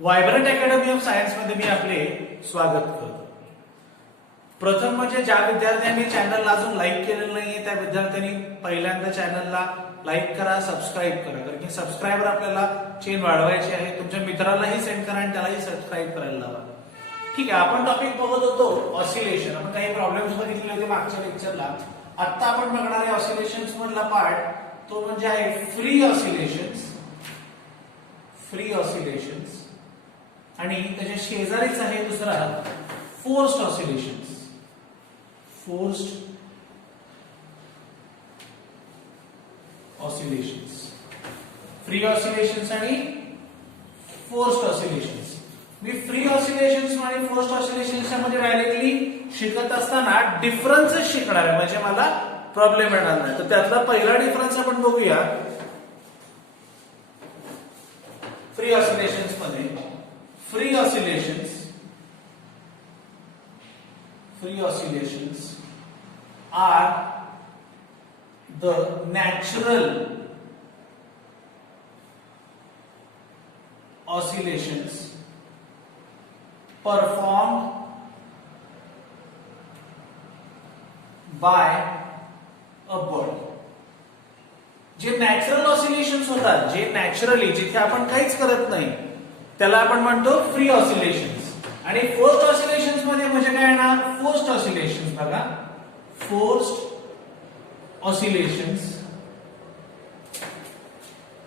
Vibrant academy of science मध्ये मी आपले स्वागत करतो. प्रथम म्हणजे ज्या विद्यार्थ्यांनी चॅनलला अजून लाईक केलेलं नाहीये त्या विद्यार्थ्यांनी पहिल्यांदा चॅनलला लाईक करा, सबस्क्राईब करा, कारण की सबस्क्रायबर आपल्याला चेन वाढवायची आहे. तुमच्या मित्रालाही सेंड करा आणि त्यालाही सबस्क्राईब करायला लावा. ठीक आहे, आपण टॉपिक बघत होतो ऑसिलेशन. आपण काही प्रॉब्लेम्स बघितले होते मागच्या लेक्चरला. आता आपण बघणार आहे ऑसिलेशन्स मधला पार्ट, तो म्हणजे आहे फ्री ऑसिलेशन्स. फ्री ऑसिलेशन्स आणि त्याच्या शेजारीच आहे दुसरा forced oscillations. Forced oscillations, free oscillations आणि फोर्स्ड ऑसिलेशन्स. मी फ्री ऑसिलेशन्स आणि फोर्स्ड ऑसिलेशन्स मध्ये डायरेक्टली शिकत असताना डिफरन्सेस शिकणार आहे, म्हणजे मला प्रॉब्लेम येणार नाही. तर त्यातला पहिला डिफरन्स आपण बघूया. फ्री ऑसिलेशन्स मध्ये free oscillations are the natural oscillations performed by a body. जे नॅचरल ऑसिलेशन्स होतात, जे नॅचरली, जिथे आपण काहीच करत नाही, त्याला आपण म्हणतो फ्री ऑसिलेशन्स. आणि फोर्स्ड ऑसिलेशन्स मध्ये म्हणजे काय येणार? Forced oscillations. बघा, forced oscillations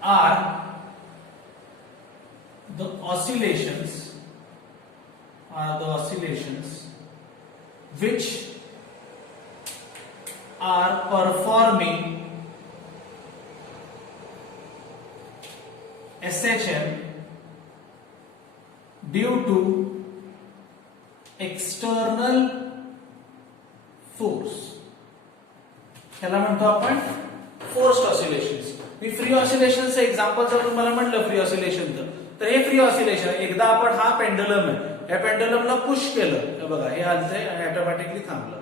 are the oscillations which are performing SHM due to external force. त्याला म्हणतो आपण फोर्स्ड ऑसिलेशन्स. मी फ्री ऑसिलेशनचं एक्झाम्पल जर तुम्हाला म्हटलं फ्री ऑसिलेशन, तर हे फ्री ऑसिलेशन. एकदा आपण हा पेंडुलम आहे, या पेंडुलमला पुश केलं, बघा हे हलतंय आणि ऑटोमॅटिकली थांबलं.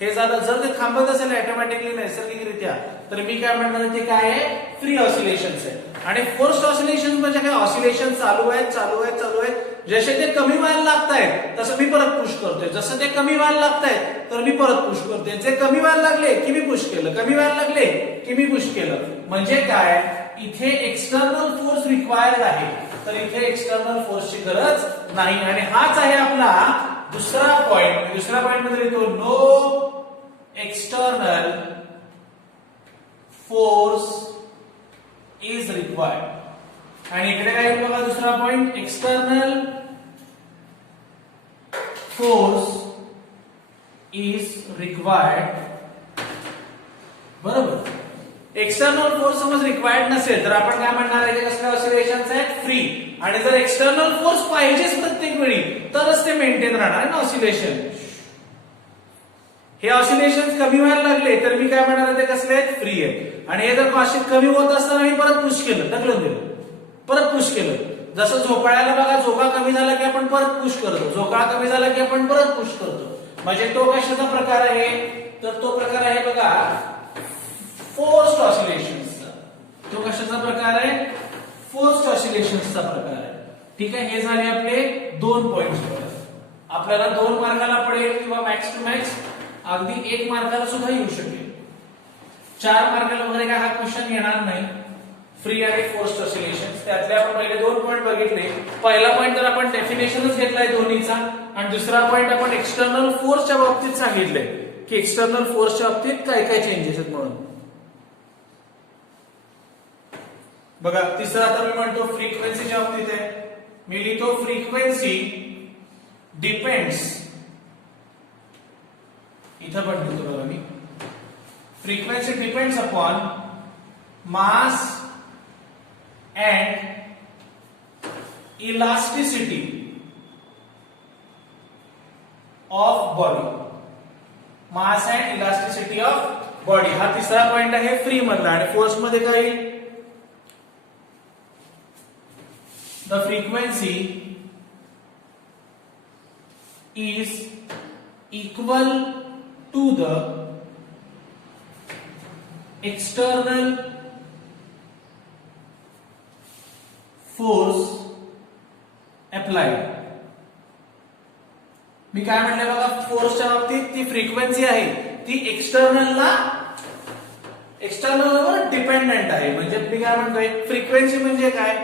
हे झालं. जर ते थांबत असेल ऑटोमॅटिकली नैसर्गिकरित्या, तर मी काय म्हणणार, ते काय आहे? फ्री ऑसिलेशन्स आहे. आणि फोर्स्ड ऑसिलेशन म्हणजे काय? ऑसिलेशन चालू आहे, चालू आहे, चालू आहे. जसे ते कमी व्हायला लागतायत तसं मी परत पुश करतोय. जसं ते कमी व्हायला लागतायत तर मी परत पुश करतोय. जे कमी व्हायला लागले की मी पुश केलं, कमी व्हायला लागले की मी पुश केलं. म्हणजे काय? इथे एक्सटर्नल फोर्स रिक्वायर्ड आहे, तर इथे एक्सटर्नल फोर्सची गरज नाही. आणि हाच आहे आपला दुसरा पॉइंट. दुसऱ्या पॉइंट मध्ये लिहितो no external force is required. आणि इकडे काय बघा, दुसरा point, external force is required. बरोबर. एक्सटर्नल फोर्स समज रिक्वायर्ड नसेल तर आपण काय म्हणणार आहे? कसले ऑसिलेशन्स आहेत? फ्री. आणि जर एक्सटर्नल फोर्स पाहिजेच प्रत्येक वेळी तरच ते मेंटेन राहणार ना ऑसिलेशन. हे ऑसिलेशन्स कमी व्हायला लागले तर मी काय म्हणणार, ते कसले आहेत? फ्री आहेत. आणि हे जर कमी होत असताना मी परत पुश केलं, ढकलून दिलं, परत पुश केलं. जसं झोपाळ्याला बघा, झोका कमी झाला की आपण परत पुश करतो, झोकाळा कमी झाला की आपण परत पुश करतो. म्हणजे तो कशाचा प्रकार आहे? तर तो प्रकार आहे बघा फोर्स्ड ऑसिलेशन्सचा. तो कशाचा प्रकार आहे? फोर्स्ड ऑसिलेशन्सचा प्रकार आहे. ठीक आहे, हे झाले आपले 2 पॉइंट्स. आपल्याला 2 मार्काला पडेल किंवा मॅक्स टू मॅक्स अगदी 1 मार्काला सुद्धा येऊ शकेल. 4 मार्काला वगैरे काय हा क्वेश्चन येणार नाही. फ्री आणि फोर्स्ड ऑसिलेशन्स, त्यातले आपण पहिले 2 पॉइंट बघितले. पहिला पॉइंट तर आपण डेफिनेशनच घेतलाय दोन्हीचा, आणि दुसरा पॉइंट आपण एक्सटर्नल फोर्सच्या बाबतीत सांगितलंय की एक्सटर्नल फोर्सच्या बाबतीत काय काय चेंजेस आहेत म्हणून. बघा, तिसरा आता मी म्हणतो फ्रिक्वेन्सीच्या बाबतीत आहे. मी लिहितो फ्रिक्वेन्सी डिपेंड्स, इथं पण लिहितो बघा मी, frequency depends upon mass and elasticity of body. Mass and elasticity of body हा तिसरा पॉइंट आहे फ्री मधला. आणि फोर्स मध्ये काय येईल? The frequency is equal to the external force applied. मी काय म्हणले बघा, फोर्सच्या बाबतीत ती फ्रिक्वेन्सी आहे ती एक्सटर्नलवर डिपेंडेंट आहे. म्हणजे मी काय म्हणतोय, फ्रिक्वेन्सी म्हणजे काय,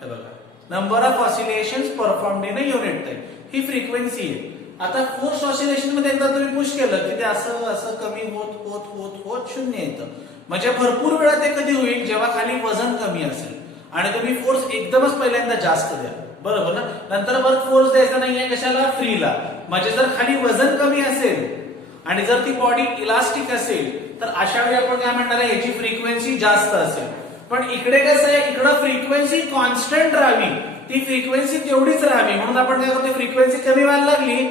हे बघा, number of oscillations performed in a unit time, he frequency आहे. आता फोर्स ऑसिलेशन मध्ये एकदा तुम्ही पुश केलं की ते असं असं कमी होत होत होत होत शून्य येतं. म्हणजे भरपूर वेळा ते कधी होईल, जेव्हा खाली वजन कमी असेल आणि तुम्ही फोर्स एकदमच पहिल्यांदा जास्त द्या, बरोबर ना. नंतर परत फोर्स द्यायचा नाहीये कशाला, फ्रीला. म्हणजे जर खाली वजन कमी असेल आणि जर ती बॉडी इलास्टिक असेल तर अशा वेळी आपण काय म्हणणार आहे, याची फ्रिक्वेन्सी जास्त असेल. पण इकडे कसं आहे, इकडं फ्रिक्वेन्सी कॉन्स्टंट राहावी, ती फ्रिक्वेन्सी तेवढीच राहावी, म्हणून आपण काय करतो, फ्रिक्वेन्सी कमी व्हायला लागली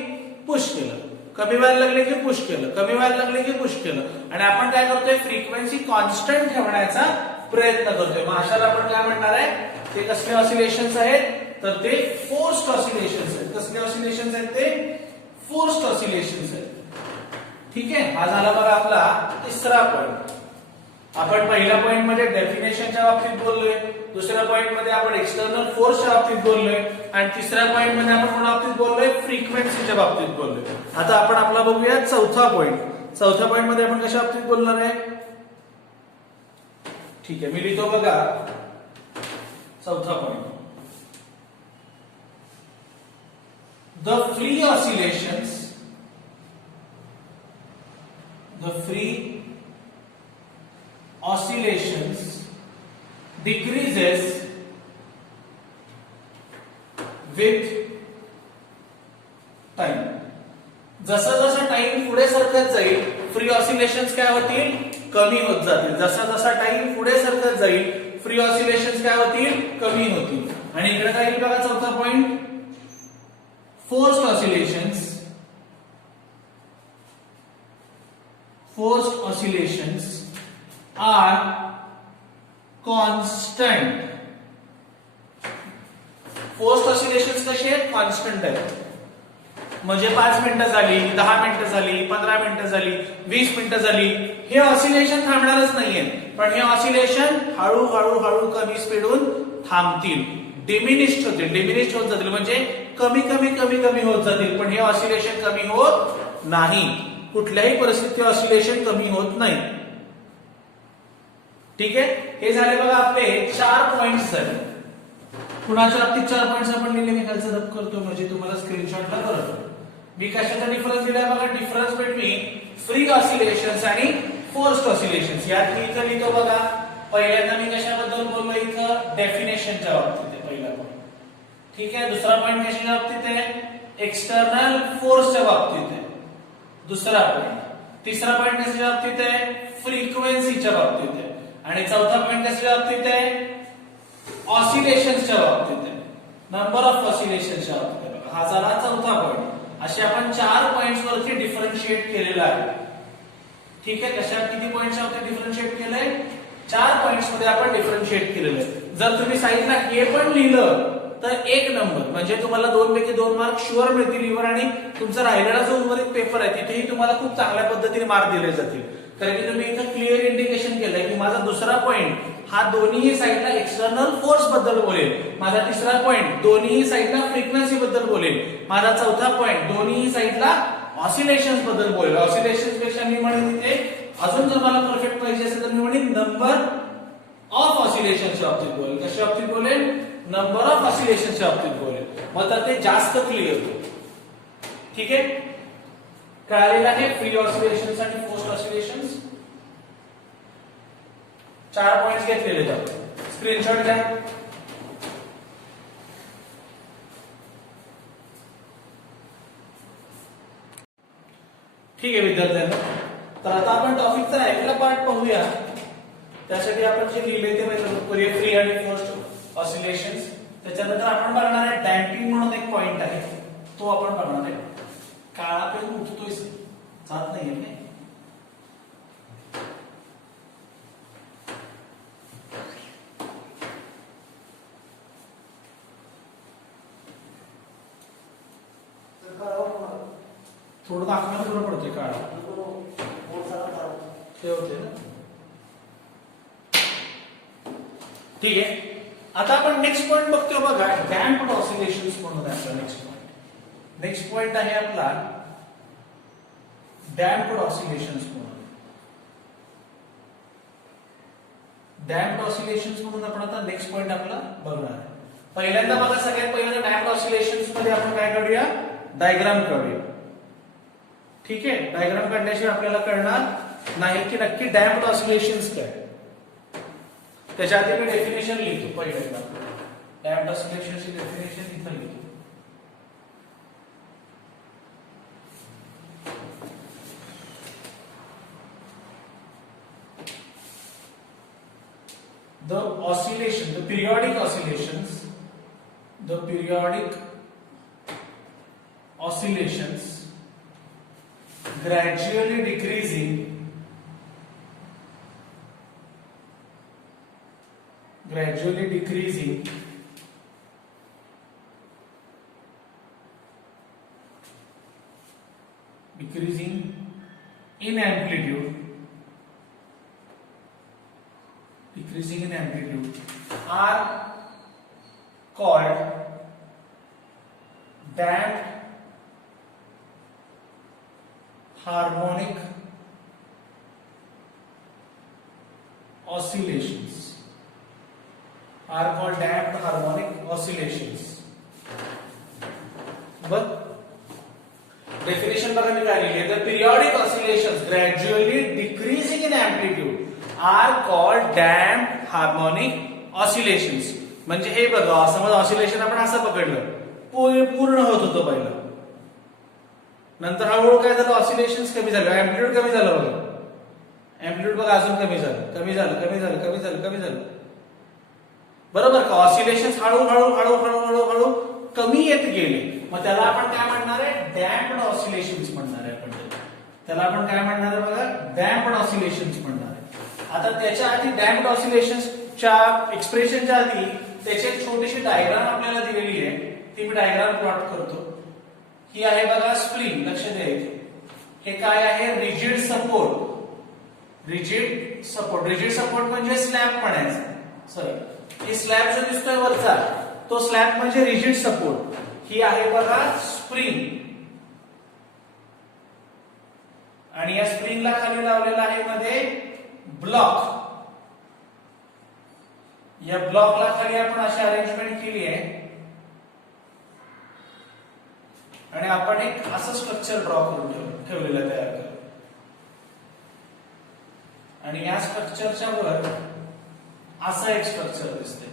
पुश केलं, कमी व्हायला लागले की पुश केलं, कमी व्हायला लागले की पुश केलं. आणि आपण काय करतोय, फ्रिक्वेन्सी कॉन्स्टंट ठेवण्याचा प्रयत्न करतोय. मग अशाला आपण काय म्हणणार आहे, ते कसले ऑसिलेशन्स आहेत, तर ते फोर्स्ड ऑसिलेशन्स आहेत. कसले ऑसिलेशन्स आहेत, ते फोर्स्ड ऑसिलेशन्स आहेत. ठीक आहे, हा झाला बघा आपला तिसरा पॉइंट. आपण पहिल्या पॉइंट मध्ये डेफिनेशनच्या बाबतीत बोललोय, दुसऱ्या पॉइंट मध्ये आपण एक्सटर्नल फोर्सच्या बाबतीत बोललोय आणि तिसऱ्या पॉइंट मध्ये आपण कोणत्या बाबतीत बोललोय, फ्रिक्वेन्सीच्या बाबतीत बोललोय. आता आपण आपला बघूया चौथा पॉइंट. चौथ्या पॉइंट मध्ये आपण कशा बाबतीत बोलणार आहे, ठीक आहे, मी लिहितो बघा चौथा point. The free oscillations decreases with time. जसा जसा टाइम पुढे सरकत जाईल, फ्री ऑसिलेशन्स काय होतील, कमी होत जातील. जसा जसा टाइम पुढे सरकत जाईल, फ्री ऑसिलेशन्स काय होतील, कमी होतील. आणि इकडे काय येईल बघा चौथा point, forced oscillations are constant. Forced oscillations कसे आहेत, कॉन्स्टंट आहेत. म्हणजे 5 मिनिटं झाली, 10 मिनिटं झाली, 15 मिनिटं झाली, 20 मिनिटं झाली, हे ऑसिलेशन थांबणारच नाहीये. पण हे ऑसिलेशन हळूहळू हळू कमी स्पीडहून थांबतील, डिमिनिश्ड होत जातील. म्हणजे कमी कमी कमी कमी होत जातील. पण हे ऑसिलेशन कमी होत नाही, कुठल्याही परिस्थितीत ऑसिलेशन कमी होत नाही. ठीक आहे, हे झाले बघा आपले 4 पॉइंट्स झाले. कुणाच्या बाबतीत 4 पॉइंट्स आपण लिहिले, मी खालचं रब करतो म्हणजे तुम्हाला स्क्रीनशॉटला कळतं. मी कशाचा डिफरन्स दिलाय बघा, डिफरन्स बिटवीन फ्री ऑसिलेशन्स आणि फोर्स्ड ऑसिलेशन्स. यात मी इथं लिहितो बघा, पहिल्यांदा मी कशाबद्दल बोललो, इथं डेफिनेशनच्या बाबतीत आहे पहिला पॉइंट. ठीक आहे, दुसरा पॉइंट कशाच्या बाबतीत आहे, एक्सटर्नल फोर्सच्या बाबतीत आहे दुसरा पॉइंट. तिसरा पॉइंट कशाच्या बाबतीत आहे, फ्रिक्वेन्सीच्या बाबतीत आहे. आणि चौथा पॉइंट कशाच्या बाबतीत आहे, ऑसिलेशन्सच्या बाबतीत आहे, नंबर ऑफ ऑसिलेशन्सच्या बाबतीत आहे. हा झाला चौथा पॉइंट. असे आपण 4 पॉइंट्स वरती डिफरन्शिएट केलेला आहे. ठीक आहे, कशा किती पॉइंट्स वरती डिफरन्शिएट केलंय, 4 पॉइंट्स मध्ये आपण डिफरन्शिएट केलेलं आहे. जर तुम्ही साईडला हे पण लिहिलं तर 1 नंबर, म्हणजे तुम्हाला 2 पैकी 2 मार्क शुअर मिळतील इव्हन. आणि तुमचा राहिलेला जो उर्वरित पेपर आहे तिथेही तुम्हाला खूप चांगल्या पद्धतीने मार्क दिले जातील. कारण की तुम्ही इथं क्लिअर इंडिकेशन केलंय की माझा दुसरा पॉइंट हा दोन्ही साईडला एक्सटर्नल फोर्स बद्दल बोलेल, माझा तिसरा पॉइंट दोन्ही साईडला फ्रिक्वेन्सी बद्दल बोलेल, माझा चौथा पॉइंट दोन्ही साईडला ऑसिलेशन्स बद्दल बोलेल. ऑसिलेशन्स पेक्षा मी म्हणेन इथे अजून जर मला परफेक्ट पाहिजे असेल तर मी म्हणेन नंबर ऑफ ऑसिलेशन्सच्या बाबतीत बोलेल. कशा बाबतीत बोलेल, नंबर ऑफ ऑसिलेशन्सच्या बाबतीत बोलेल. मग तर ते जास्त क्लिअर होईल. ठीक आहे, कळालेलं आहे फ्री ऑसिलेशन्स आणि फोर्स्ड ऑसिलेशन्स. 4 पॉइंट्स घेतलेले आहेत, स्क्रीनशॉट घ्या. ठीक आहे विद्यार्थ्यांनो, तर आता आपण टॉपिकचा राहिलेला पार्ट पाहूया. त्यासाठी आपण जे लिहिले ते म्हणजे फ्री आणि फोर्स्ड ऑसिलेशन्स. त्याच्यानंतर आपण बघणार आहे डॅम्पिंग म्हणून एक पॉइंट आहे, तो आपण बघणार आहे. काळा पेन उठतोय, जात नाहीये नाही. थोडं दाखवणं थोडं पडतंय काळा ते होते ना. ठीक आहे, आता आपण नेक्स्ट पॉइंट बघतोय बघा, डॅम्प्ड ऑसिलेशन्स म्हणून आहे आपला नेक्स्ट पॉइंट. नेक्स्ट पॉइंट आहे आपला डॅम्प्ड ऑसिलेशन्स म्हणून. डॅम्प्ड ऑसिलेशन्स म्हणून आपण आता नेक्स्ट पॉइंट आपला बघणार आहे. पहिल्यांदा बघा, सगळ्यात पहिल्यांदा डॅम्प्ड ऑसिलेशन्स मध्ये आपण काय काढूया, डायग्राम काढूया. ठीक आहे, डायग्राम काढल्याशिवाय आपल्याला कळणार नाही की नक्की डॅम्प्ड ऑसिलेशन्स काय. त्याच्या आधी मी डेफिनेशन लिहितो पहिल्यांदा. डॅम्प्ड ऑसिलेशनची डेफिनेशन इथं लिहितो. The oscillation, the periodic oscillations, the periodic oscillations gradually decreasing in amplitude are called damped harmonic oscillations. बघ, डेफिनेशन बघा मी काय लिहिले, the periodic oscillations gradually decreasing in amplitude are called damped harmonic oscillations. म्हणजे हे बघा, समज ऑसिलेशन आपण असं पकडलं, पूर्ण होत होतं पहिलं, नंतर हळूहळू काय झालं, ऑसिलेशन्स कमी झाले, एम्प्लिट्यूड कमी झालं बघा. एम्प्लिट्यूड बघा अजून कमी झालं. बरोबर का? ऑसिलेशन्स हळूहळू कमी येत गेले. मग त्याला आपण काय म्हणणार आहे, डॅम्प्ड ऑसिलेशन्स म्हणणार आहे. त्याला आपण काय म्हणणार आहे बघा, डॅम्प्ड ऑसिलेशन्स म्हणणार आहे. आता त्याच्या आधी डॅम्प्ड ऑसिलेशन्सच्या एक्सप्रेशनच्या आधी त्याची एक छोटीशी डायग्राम आपल्याला दिलेली आहे, ती मी डायग्राम प्लॉट करतो. ही आहे बघा स्प्रिंग, लक्ष द्या इथे. हे काय आहे, रिजिड सपोर्ट म्हणजे स्लॅब म्हणायचं. सॉरी, ही स्लॅब जो दिसतोय वरचा, तो स्लॅब म्हणजे रिजिड सपोर्ट. ही आहे बघा स्प्रिंग, आणि या स्प्रिंगला खाली लावलेला आहे मध्ये ब्लॉक. या ब्लॉकला खाली आपण अशी अरेंजमेंट केली आहे, आणि आपण एक असं स्ट्रक्चर ड्रॉ करून ठेवलेलं तयार केलं. आणि या स्ट्रक्चरच्या वर असं एक स्ट्रक्चर दिसते.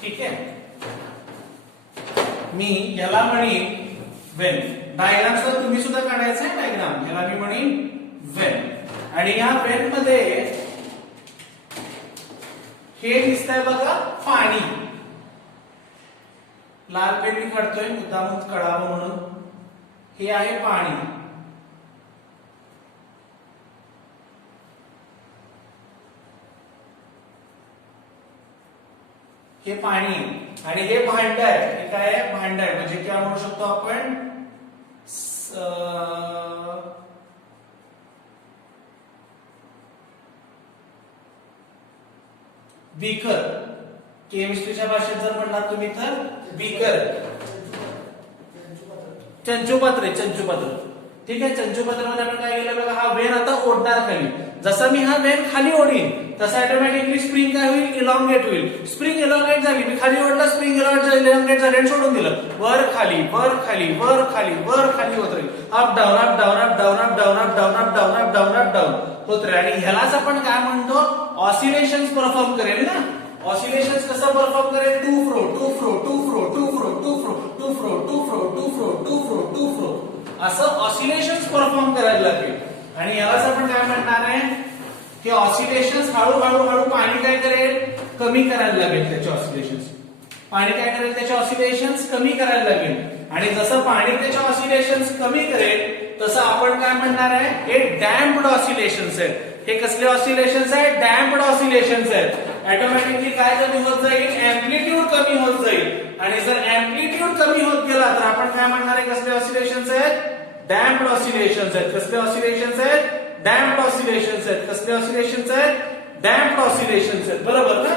ठीक आहे, मी याला म्हणीन वेन. डायग्राम सुद्धा तुम्ही सुद्धा काढायचं आहे डायग्राम. याला मी म्हणीन वेन. आणि या वेन मध्ये हे दिसतंय बघा पाणी. लाल पेन मी काढतोय मुद्दामून कळावं म्हणून. हे आहे पाणी. हे पाणी आणि हे भांड आहे. हे काय आहे, भांड आहे. म्हणजे काय म्हणू शकतो आपण, बीकर. केमिस्ट्रीच्या भाषेत जर म्हणलात तुम्ही तर बीकर. चंचुपात्र. ठीक आहे, चंचुपात्र मध्ये आपण काय केलं बघा, हा वेन आता ओढणार खाली. जसा मी हा वेन खाली ओढीन तसा ऑटोमॅटिकली स्प्रिंग काय होईल, इलॉंगेट होईल. स्प्रिंग इलॉंगेट झाली, मी खाली ओढला, स्प्रिंग इलॉंगेट झाली आणि सोडून दिलं. वर खाली होत राहील. अप डाऊन होत राहील. आणि ह्यालाच आपण काय म्हणतो, ऑसिलेशन्स परफॉर्म करेल ना. ऑसिलेशन्स कसं परफॉर्म करेल, टू फ्रो असं ऑसिलेशन्स परफॉर्म करायला लागेल. आणि यालाच आपण काय म्हणणार आहे की ऑसिलेशन्स हळूहळू पाणी काय करेल, कमी करायला लागेल. त्याचे ऑसिलेशन्स पाणी काय करेल, त्याचे ऑसिलेशन्स कमी करायला लागेल. आणि जसं पाणी त्याचे ऑसिलेशन्स कमी करेल तसं आपण काय म्हणणार आहे, हे डॅम्प्ड ऑसिलेशन्स आहेत. हे कसले ऑसिलेशन्स आहेत, डॅम्प्ड ऑसिलेशन्स आहेत. ऑटोमॅटिकली काय कमी होत जाईल, एम्प्लिट्यूड कमी होत जाईल. आणि जर एम्प्लिट्यूड कमी होत गेला तर आपण काय म्हणणार आहे, कसले ऑसिलेशन्स आहेत, डॅम्प्ड ऑसिलेशन्स आहेत. कसले ऑसिलेशन्स आहेत? डॅम्प्ड ऑसिलेशन्स आहेत. कसले ऑसिलेशन्स आहेत? डॅम्प्ड ऑसिलेशन्स आहेत. बरोबर ना?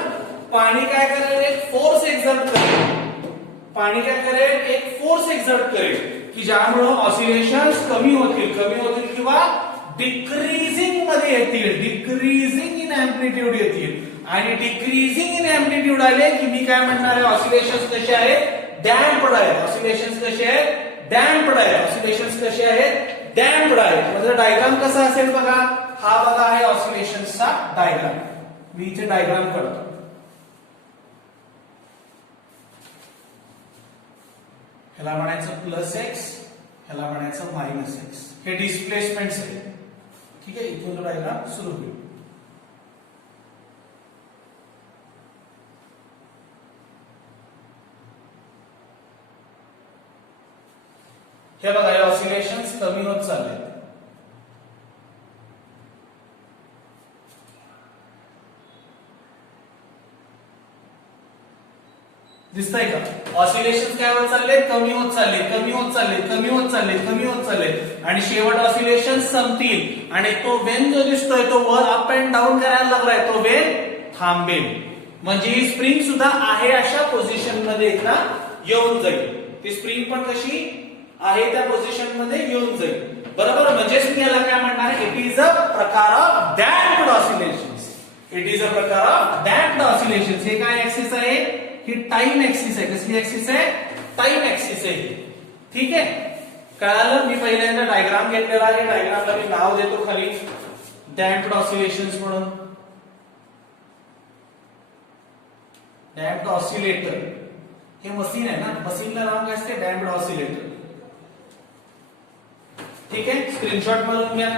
पाणी काय करेल? एक फोर्स एक्झर्ट करेल. पाणी काय करेल? एक फोर्स एक्झर्ट करेल की ज्यामुळे ऑसिलेशन्स कमी होतील किंवा डिक्रीजिंग मध्ये येतील, डिक्रीजिंग इन अँप्लिट्यूड येतील. आणि डिक्रीजिंग इन अँप्लिट्यूड आले की मी काय म्हणणार आहे? ऑसिलेशन्स कसे आहेत? डॅम्प्ड आहेत. ऑसिलेशन्स कसे आहेत? डॅम्प्ड आहेत. ऑसिलेशन्स कसे आहेत? डॅम्प्ड आहेत. म्हणजे डायग्राम कसा असेल बघा. हा बघा आहे ऑसिलेशन्सचा डायग्राम. मी इथे डायग्राम करतो. ह्याला म्हणायचं प्लस एक्स, ह्याला म्हणायचं मायनस एक्स. हे डिस्प्लेसमेंट्स आहे. ठीक आहे, इथून डायग्राम सुरू होईल. हे बघा, हे ऑसिलेशन्स कमी होत चालले. दिसतंय का? ऑसिलेशन्स काय होत चालले? कमी होत चालले, कमी होत चालले, कमी होत चालले, कमी होत चालले. आणि शेवट ऑसिलेशन्स संपतील आणि तो वेन जो दिसतोय तो वर अप अँड डाऊन करायला लागलाय, तो वेन थांबेल. म्हणजे ही स्प्रिंग सुद्धा आहे अशा पोझिशन मध्ये एकदा येऊन जाईल. ती स्प्रिंग पण कशी आहे त्या पोझिशन मध्ये येऊन जाईल. बरोबर? म्हणजेच मी याला काय म्हणणार? इट इज अ प्रकार of damped oscillations. It is a प्रकार ऑफ डॅम्प्ड ऑसिलेशन्स. हे काय ऍक्सिस आहे? ही टाइम ऍक्सिस आहे. कसली ऍक्सिस आहे? टाइम ऍक्सिस आहे. ठीक आहे, कळालं? मी पहिल्यांदा डायग्राम घेतलेला आहे. डायग्रामला मी नाव देतो खाली डॅम्प्ड ऑसिलेशन्स म्हणून. डॅम्प्ड ऑसिलेटर हे मशीन आहे ना, मशीनला नाव काय असते? Damped oscillator. ठीक आहे, स्क्रीनशॉट मारून घ्या.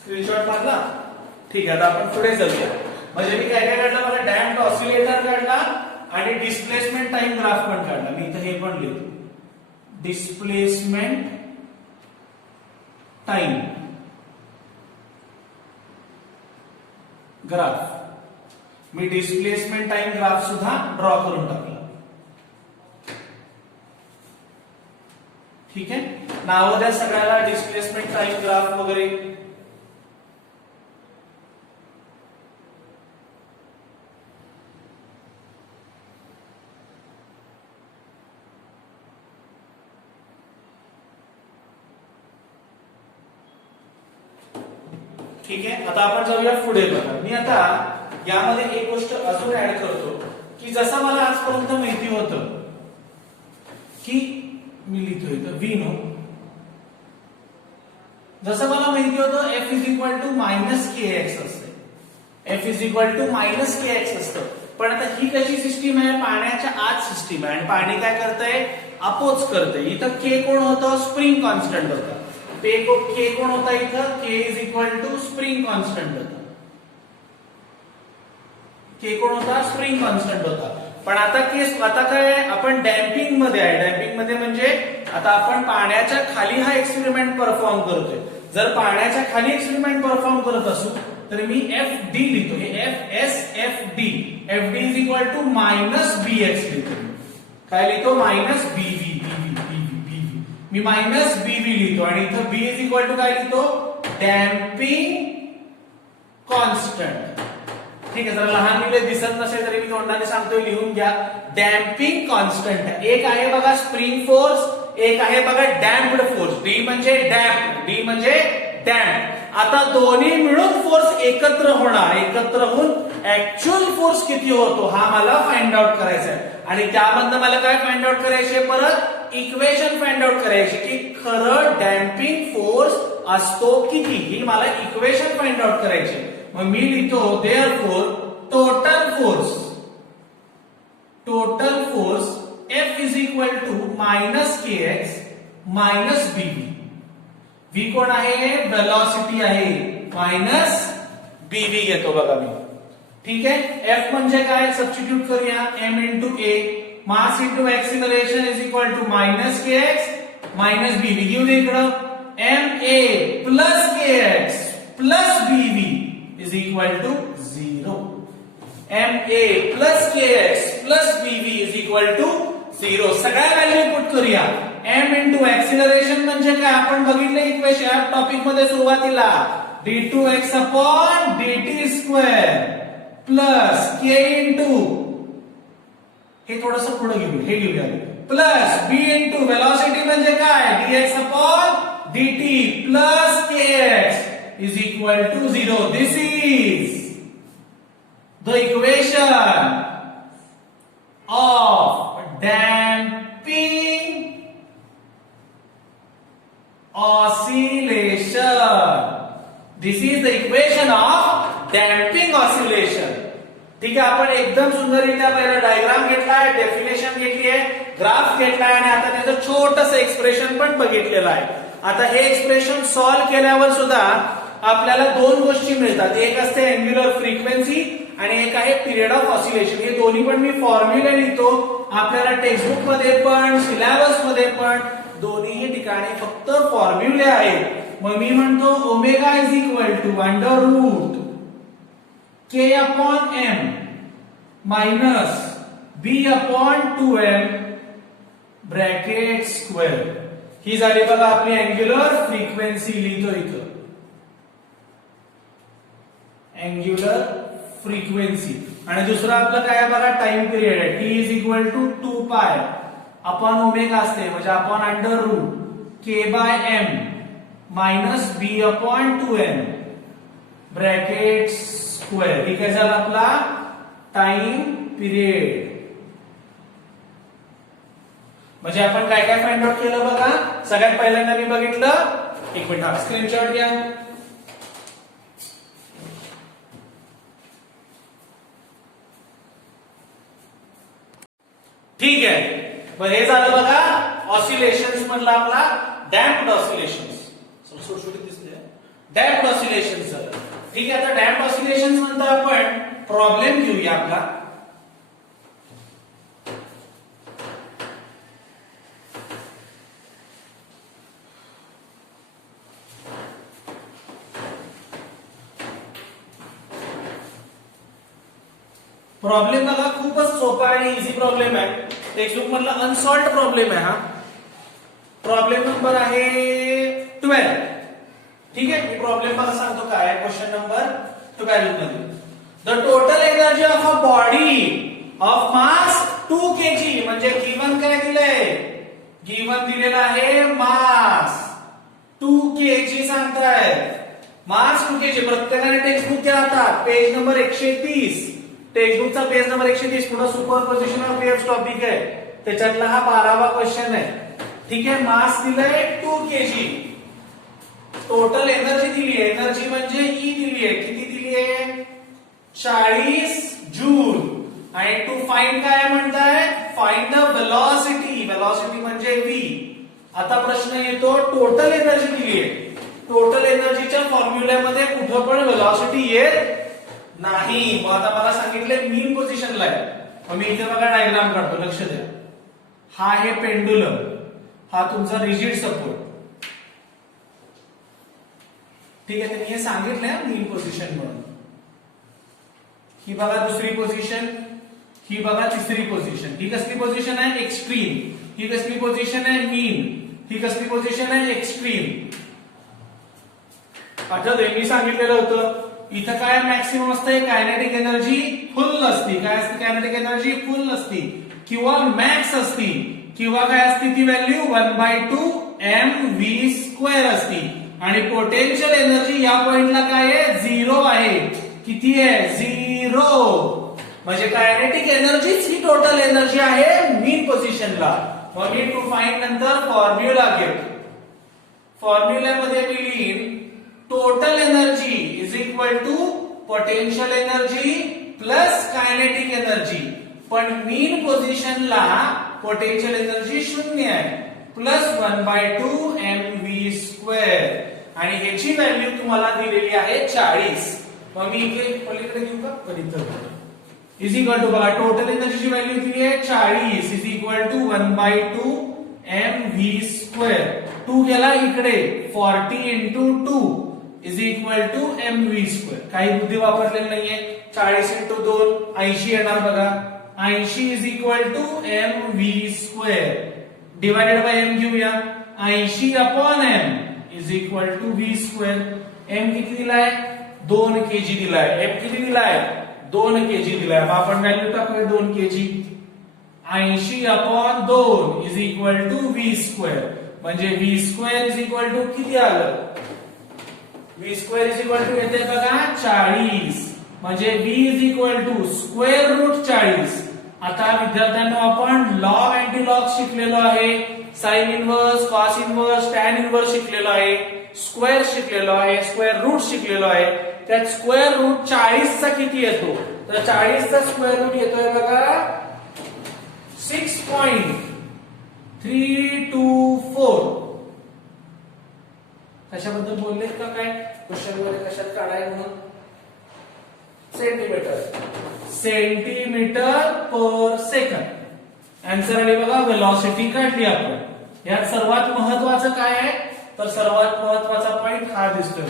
स्क्रीनशॉट मारला? ठीक आहे, आता आपण पुढे जाऊया. म्हणजे मी काय काय काढलं? मला डॅम्प्ड ऑसिलेटर काढला आणि डिस्प्लेसमेंट टाइम ग्राफ पण काढला. मी इथे हे पण लिहितो, डिस्प्लेसमेंट टाइम ग्राफ. मी डिस्प्लेसमेंट टाइम ग्राफ सुद्धा ड्रॉ करून टाकला. ठीक आहे, नाव द्या सगळ्याला डिस्प्लेसमेंट टाइम ग्राफ वगैरे. ठीक आहे, आता आपण जाऊया पुढे. बघा, मी आता यामध्ये एक गोष्ट अजून ऍड करतो की जसं मला आजपर्यंत माहिती होतं की मी लिहितोय तर व्ही नो, जसं मला माहिती होतं F is equal to minus K X असते. F is equal to minus K X असतं. पण आता ही कशी सिस्टीम आहे? पाण्याच्या आत सिस्टीम आहे आणि पाणी काय करतंय? अपोज करतंय. इथं के कोण होतं? स्प्रिंग कॉन्स्टंट होता. के कोण होता इथं? K is equal to spring constant होता. के कोण होता? स्प्रिंग कॉन्स्टंट होता. पण आता काय? आपण डॅम्पिंग मध्ये आहे. डॅम्पिंग मध्ये म्हणजे आता आपण पाण्याच्या खाली हा एक्सपेरिमेंट परफॉर्म करतोय. जर पाण्याच्या खाली एक्सपेरिमेंट परफॉर्म करत असू तर मी एफ डी लिहितो. हे F S F D. F D is equal to minus B X लिहितो. काय लिहितो? Minus B V. मी मायनस बीव्ही लिहितो आणि इथं बी इज इक्वल टू काय लिहितो? Damping constant. ठीक आहे, जरा लहान मुले दिसत नसेल तरी मी तोंडाने सांगतोय, लिहून घ्या. Damping constant. एक आहे बघा स्प्रिंग फोर्स, एक आहे बघा डॅम्प्ड फोर्स. डी म्हणजे डॅम्प, डी म्हणजे डॅम्प. आता दोन्ही मिळून फोर्स एकत्र होणार. एकत्र होऊन ऍक्च्युअल फोर्स किती होतो हा मला फाइंड आउट करायचा आहे. आणि त्यामधनं मला काय फाइंड आउट करायचे? परत इक्वेशन फाइंड आउट करायची की खरं डॅम्पिंग फोर्स असतो किती, ही मला इक्वेशन फाइंड आउट करायची. मग मी लिहितो therefore total force F is equal to minus K X minus B V. V कोण आहे? वेलॉसिटी आहे. मायनस बीव्ही घेतो बघा मी. ठीक आहे. एफ म्हणजे काय सबस्टिट्यूट करूया, M into A, mass into acceleration is equal to minus K X minus B V. घेऊन इकडं M A plus K X plus B V is equal to 0. M A plus K X plus B V is equal to 0. सगळ्या value put करूया. M into acceleration म्हणजे काय आपण बघितलं equation topic मध्ये सुरुवातीला, d2x upon dt square plus K into, हे थोडस पुढे घेऊ, हे घेऊया, प्लस बी इंटू वेलॉसिटी म्हणजे काय dx upon dt plus kx is equal to 0. This is the equation of damping oscillation. This is the equation of damping oscillation. ठीक आहे. आपण एकदम सुंदररित्या पहिला डायग्राम घेतलाय, डेफिनेशन घेतली आहे, ग्राफ घेतलाय आणि आता त्याचं छोटस एक्सप्रेशन पण बघितलेलं आहे. आता हे एक्सप्रेशन सॉल्व्ह केल्यावर सुद्धा आपल्याला दोन गोष्टी मिळतात. एक असते अँग्युलर फ्रिक्वेन्सी आणि एक आहे पिरियड ऑफ ऑसिलेशन. हे दोन्ही पण मी फॉर्म्युला लिहितो. आपल्याला टेक्स्टबुक मध्ये पण सिलेबस मध्ये पण दोन्ही ठिकाणी फक्त फॉर्म्युले आहेत. मग मी म्हणतो omega is equal to under root K upon M minus B upon 2m bracket square. ही झाली बघा आपली अँग्युलर फ्रिक्वेन्सी. लिहितो इथं अँग्युलर फ्रिक्वेन्सी. आणि दुसरं आपलं काय आहे बघा टाइम पिरियड आहे. T is equal to 2 pi upon omega असते म्हणजे upon under root K by M minus B upon 2m bracket square. ठीक आहे. झाला आपला टाइम पिरियड. म्हणजे आपण काय काय फाइंड आउट केलं बघा. सगळ्यात पहिल्यांदा मी बघितलं, एक मिनिट हा स्क्रीनशॉट घ्या. ठीक आहे. बरं हे झालं बघा ऑसिलेशन्स मधला आपला डॅम्प्ड ऑसिलेशन्स. डॅम्प्ड ऑसिलेशन्स झालं. ठीक आहे. आता डॅम्प्ड ऑसिलेशन्स नंतर आपण प्रॉब्लेम घेऊया आपला. प्रॉब्लेम बघा खूपच सोपा आणि इझी प्रॉब्लेम आहे. टेक्स्टबुक मधला अनसॉल्व्ड प्रॉब्लेम आहे हा. प्रॉब्लेम नंबर आहे 12. ठीक आहे. मी प्रॉब्लेम बघा सांगतो काय आहे. क्वेश्चन नंबर 12 मध्ये the total energy of a body of mass 2 kg म्हणजे गिवन काय दिलंय, गिवन दिलेला आहे मास 2 kg सांगताय. मास 2 kg. प्रत्येकाने टेक्स्टबुक घ्या आता. Page number 130. टेक्स्टबुकचा पेज नंबर 130 पुढे सुपरपोजिशन ऑफ वेव्हज टॉपिक आहे. त्याच्यातला हा 12वा क्वेश्चन आहे. ठीक आहे. मास दिलंय 2 kg. टोटल एनर्जी दिली आहे. एनर्जी म्हणजे ई दिली आहे. किती दिली आहे 40 जूल. आणि टू फाइंड काय म्हणताय, फाइंड द वेलॉसिटी. वेलॉसिटी म्हणजे व्ही. आता प्रश्न येतो टोटल एनर्जी दिली आहे. टोटल एनर्जीच्या फॉर्म्युल्यामध्ये कुठं पण वेलॉसिटी येत नाही. मग आता मला सांगितलंय मीन पोझिशनला आहे. मग मी इथे बघा डायग्राम काढतो. लक्ष द्या. हा आहे पेंडुलम, हा तुमचा रिजिड सपोर्ट. ठीक आहे. मी हे सांगितलंय मीन पोझिशन म्हणून. ही बघा दुसरी पोझिशन, ही बघा तिसरी पोझिशन. ही कसली पोझिशन आहे एक्स्ट्रीम. ही कसली पोझिशन आहे मीन. ही कसली पोझिशन आहे एक्स्ट्रीम. आठवतंय मी सांगितलेलं होतं इथं काय मॅक्सिमम असते कायनेटिक एनर्जी फुल असती. काय असते कायनेटिक एनर्जी फुल असती किंवा मॅक्स असती किंवा काय असती ती व्हॅल्यू 1/2 mv² असती. आणि पोटेन्शियल एनर्जी या पॉइंटला काय आहे 0 आहे. किती आहे 0. म्हणजे कायनेटिक एनर्जीच ही टोटल एनर्जी आहे मीन पोझिशनला. मग मी टू फाइंड नंतर फॉर्म्युला घेतो. फॉर्म्युल्यामध्ये मी लिहीन total energy is equal to potential energy plus kinetic energy. पण मीन पोझिशनला पोटेन्शियल एनर्जी 0 आहे प्लस 1/2 mv². आणि ह्याची व्हॅल्यू तुम्हाला दिलेली आहे 40. मग मी इथे पलीकडे घेऊ का कधी तर इज इक्वल टू बघा टोटल एनर्जीची व्हॅल्यू किती आहे 40 इज इक्वल टू 1/2 mv². 2 गेला इकडे 40 into 2 is equal to mv². काही बुद्धी वापरलेली नाहीये. 40 into 2 80 येणार बघा. 80 is equal to mv² divided by m घेऊया. 80 upon m is equal to v². m किती दिलाय 2 kg दिलाय. m किती दिलाय 2 kg दिलाय. मग आपण व्हॅल्यू टाकूया 2 kg. 80 अपॉन 2 इज इक्वल टू v². म्हणजे v² इज इक्वल टू किती आलं v² इज इक्वल टू येते बघा 40. म्हणजे v is equal to square root 40. आता विद्यार्थ्यांनो आपण लॉग अँटी लॉग शिकलेलो आहे. Sine inverse cos inverse tan inverse शिकलेलो आहे. स्क्वेअर शिकलेलो आहे. स्क्वेअर रूट शिकलेलो आहे. त्यात स्क्वेअर रूट 40 चा किती येतो तर 40 चा स्क्वेअर रूट येतोय बघा 6.324. कशाबद्दल बोलले का काय क्वेश्चन मध्ये कशात काढाय म्हणून सेंटीमीटर पर सेकंड. आन्सर आली बघा वेलॉसिटी काढली आपण. यात सर्वात महत्वाचं काय आहे तर सर्वात महत्वाचा पॉइंट हा दिसतोय.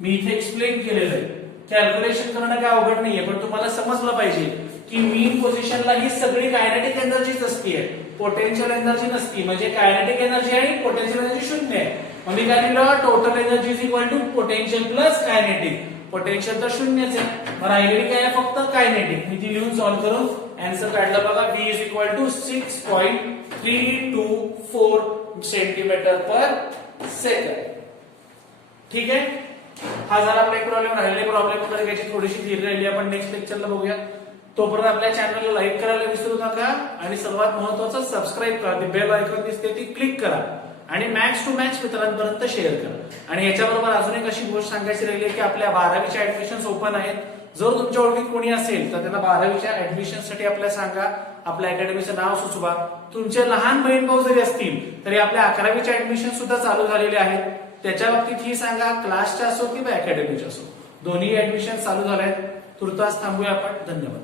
मी इथे एक्सप्लेन केलेलं आहे. कॅल्क्युलेशन करणं काय अवघड नाहीये पण तुम्हाला समजलं पाहिजे की मीन पोझिशनला ही सगळी कायनेटिक एनर्जीच असते. पोटेन्शियल एनर्जी नसती. म्हणजे कायनेटिक एनर्जी आणि पोटेन्शियल एनर्जी शून्य आहे. मग मी काय लिहिलं total energy is equal to potential plus kinetic. Potential तर शून्यच आहे. मग राहिलेली काय आहे फक्त कायनेटिक. मी ती लिहून सॉल्व्ह करून आन्सर काढला बघा v is equal to 6.324 centimetre per second. ठीक आहे. हा झाला आपला एक प्रॉब्लेम. राहिलेले प्रॉब्लेम कडे घ्यायची थोडीशी थिअरी राहिली आपण नेक्स्ट लेक्चरला बघूया. तोपर्यंत आपल्या चॅनलला लाईक करायला विसरू नका आणि सर्वात महत्त्वाचं सबस्क्राईब करा. ती बेल आयकॉन दिसते ती क्लिक करा आणि मॅक्स टू मॅक्स मित्रांपर्यंत शेअर करा. आणि याच्याबरोबर अजून एक अशी गोष्ट सांगायची राहिली की आपल्या 12वीच्या ऍडमिशन्स ओपन आहेत. जर तुमच्या ओळखीत कोणी असेल तर त्यांना 12वीच्या ऍडमिशन साठी आपल्याला सांगा. आपल्या अकॅडमीचं नाव सुचवा. तुमचे लहान बहीण भाऊ जरी असतील तरी आपल्या 11वीच्या ऍडमिशन सुद्धा चालू झालेले आहेत. त्याच्या बाबतीत ही सांगा क्लासच्या असो किंवा अकॅडमीच्या असो दोन्ही ऍडमिशन चालू झाले आहेत. तुर्तास थांबूया आपण. धन्यवाद.